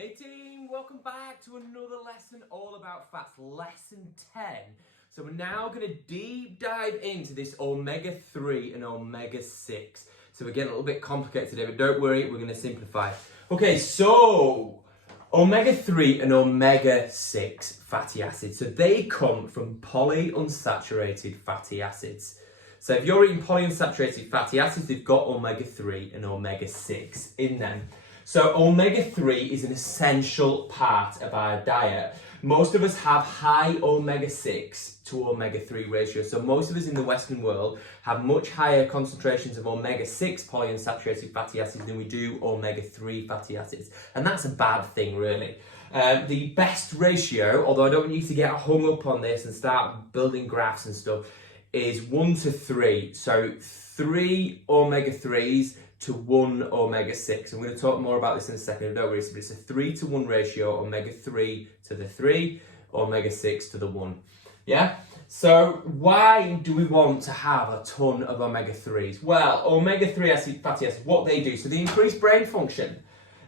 Hey team, welcome back to another lesson all about fats, lesson 10. So we're now going to deep dive into this omega-3 and omega-6. So we're getting a little bit complicated today, but don't worry, we're going to simplify. Okay, so omega-3 and omega-6 fatty acids. So they come from polyunsaturated fatty acids. So if you're eating polyunsaturated fatty acids, they've got omega-3 and omega-6 in them. So omega-3 is an essential part of our diet. Most of us have high omega-6 to omega-3 ratio. So most of us in the Western world have much higher concentrations of omega-6 polyunsaturated fatty acids than we do omega-3 fatty acids. And that's a bad thing, really. The best ratio, although I don't want you to get hung up on this and start building graphs and stuff, is 1 to 3. So 3 omega-3s to 1 omega-6. I'm going to talk more about this in a second, don't worry, but it's a 3 to 1 ratio, omega-3 to the 3, omega-6 to the 1. Yeah? So why do we want to have a ton of omega-3s? Well, omega-3 fatty acids, what they do, so they increase brain function.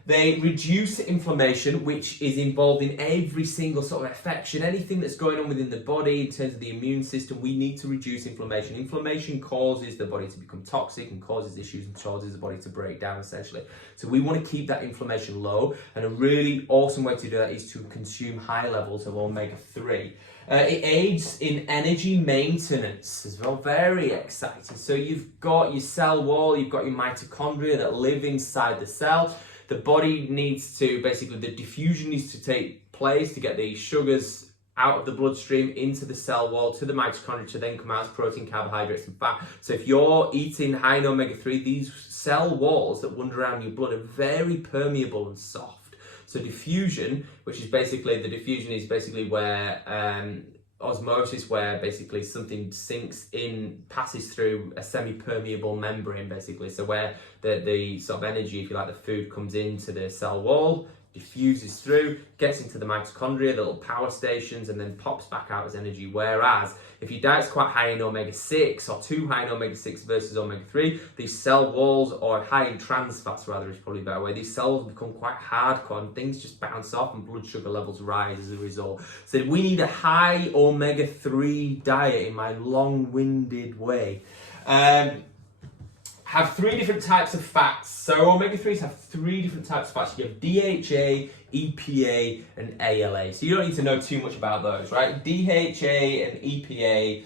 They reduce inflammation, which is involved in every single sort of affection. Anything that's going on within the body in terms of the immune system, we need to reduce inflammation. Inflammation causes the body to become toxic and causes issues and causes the body to break down, essentially. So we want to keep that inflammation low, and a really awesome way to do that is to consume high levels of omega-3. It aids in energy maintenance as well, very exciting. So you've got your cell wall, you've got your mitochondria that live inside the cell. The body needs to, basically the diffusion needs to take place to get the sugars out of the bloodstream into the cell wall to the mitochondria to then come out as protein, carbohydrates and fat. So if you're eating high in omega-3, these cell walls that wander around your blood are very permeable and soft. So diffusion, which is basically, the diffusion is basically where osmosis, where basically something sinks in, passes through a semi-permeable membrane, basically. So where the sort of energy, if you like, the food comes into the cell wall, diffuses through, gets into the mitochondria, the little power stations, and then pops back out as energy. Whereas if your diet's quite high in omega-6 or too high in omega-6 versus omega-3, these cell walls, or high in trans fats rather is probably a better way, these cells become quite hardcore and things just bounce off and blood sugar levels rise as a result. So we need a high omega-3 diet, in my long-winded way. Have 3 different types of fats. So omega-3s have 3 different types of fats. You have DHA, EPA, and ALA. So you don't need to know too much about those, right? DHA and EPA,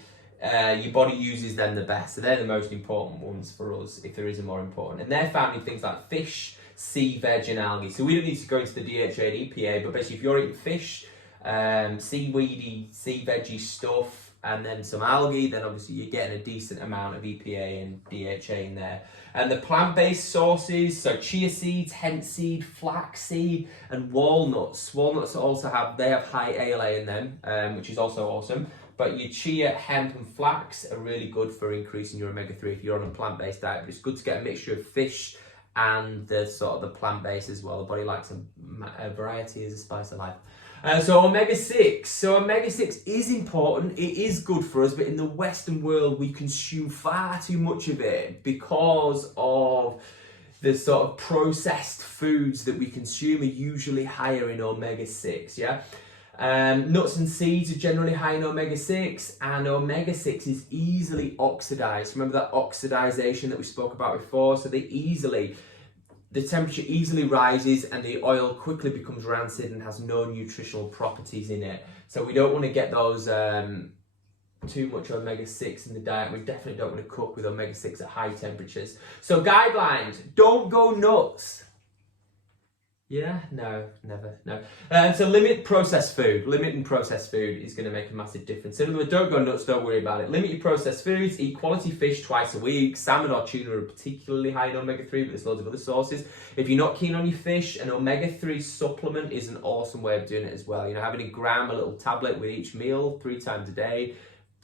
your body uses them the best. So they're the most important ones for us, if there is a more important. And they're found in things like fish, sea, veg, and algae. So we don't need to go into the DHA and EPA, but basically if you're eating fish, seaweedy, sea veggie stuff, and then some algae, then obviously you're getting a decent amount of EPA and DHA in there. And the plant-based sources, so chia seeds, hemp seed, flax seed, and walnuts. Walnuts also have high ALA in them, which is also awesome. But your chia, hemp, and flax are really good for increasing your omega-3 if you're on a plant-based diet. But it's good to get a mixture of fish and the sort of the plant-based as well. The body likes a variety as a spice of life. So omega-6. So omega-6 is important, it is good for us, but in the Western world we consume far too much of it because of the sort of processed foods that we consume are usually higher in omega-6, yeah? Nuts and seeds are generally high in omega-6, and omega-6 is easily oxidized. Remember that oxidization that we spoke about before? So the temperature easily rises and the oil quickly becomes rancid and has no nutritional properties in it. So we don't want to get those too much omega-6 in the diet. We definitely don't want to cook with omega-6 at high temperatures. So guidelines, don't go nuts. Yeah? No, never, no. So limit processed food. Limiting processed food is going to make a massive difference. In other words, don't go nuts, don't worry about it. Limit your processed foods, eat quality fish twice a week. Salmon or tuna are particularly high in omega-3, but there's loads of other sources. If you're not keen on your fish, an omega-3 supplement is an awesome way of doing it as well. You know, having a gram, a little tablet with each meal, 3 times a day,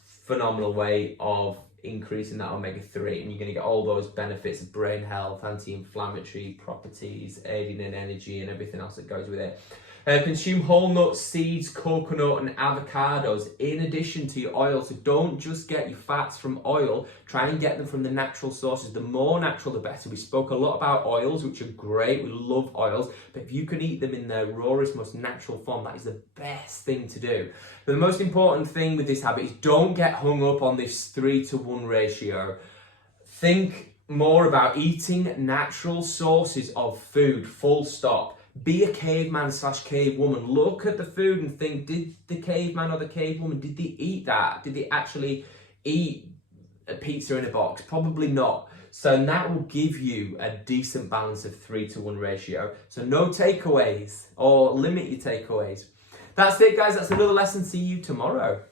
phenomenal way of increasing that omega-3, and you're going to get all those benefits of brain health, anti-inflammatory properties, aiding in energy and everything else that goes with it. Consume whole nuts, seeds, coconut and avocados in addition to your oil. So don't just get your fats from oil, try and get them from the natural sources. The more natural the better. We spoke a lot about oils, which are great, we love oils, but if you can eat them in their rawest, most natural form, that is the best thing to do. But the most important thing with this habit is don't get hung up on this 3-to-1 ratio. Think more about eating natural sources of food, full stop. Be a caveman/cavewoman. Look at the food and think, did the caveman or the cavewoman, did they eat that? Did they actually eat a pizza in a box? Probably not. So that will give you a decent balance of 3-to-1 ratio. So no takeaways, or limit your takeaways. That's it, guys. That's another lesson. See you tomorrow.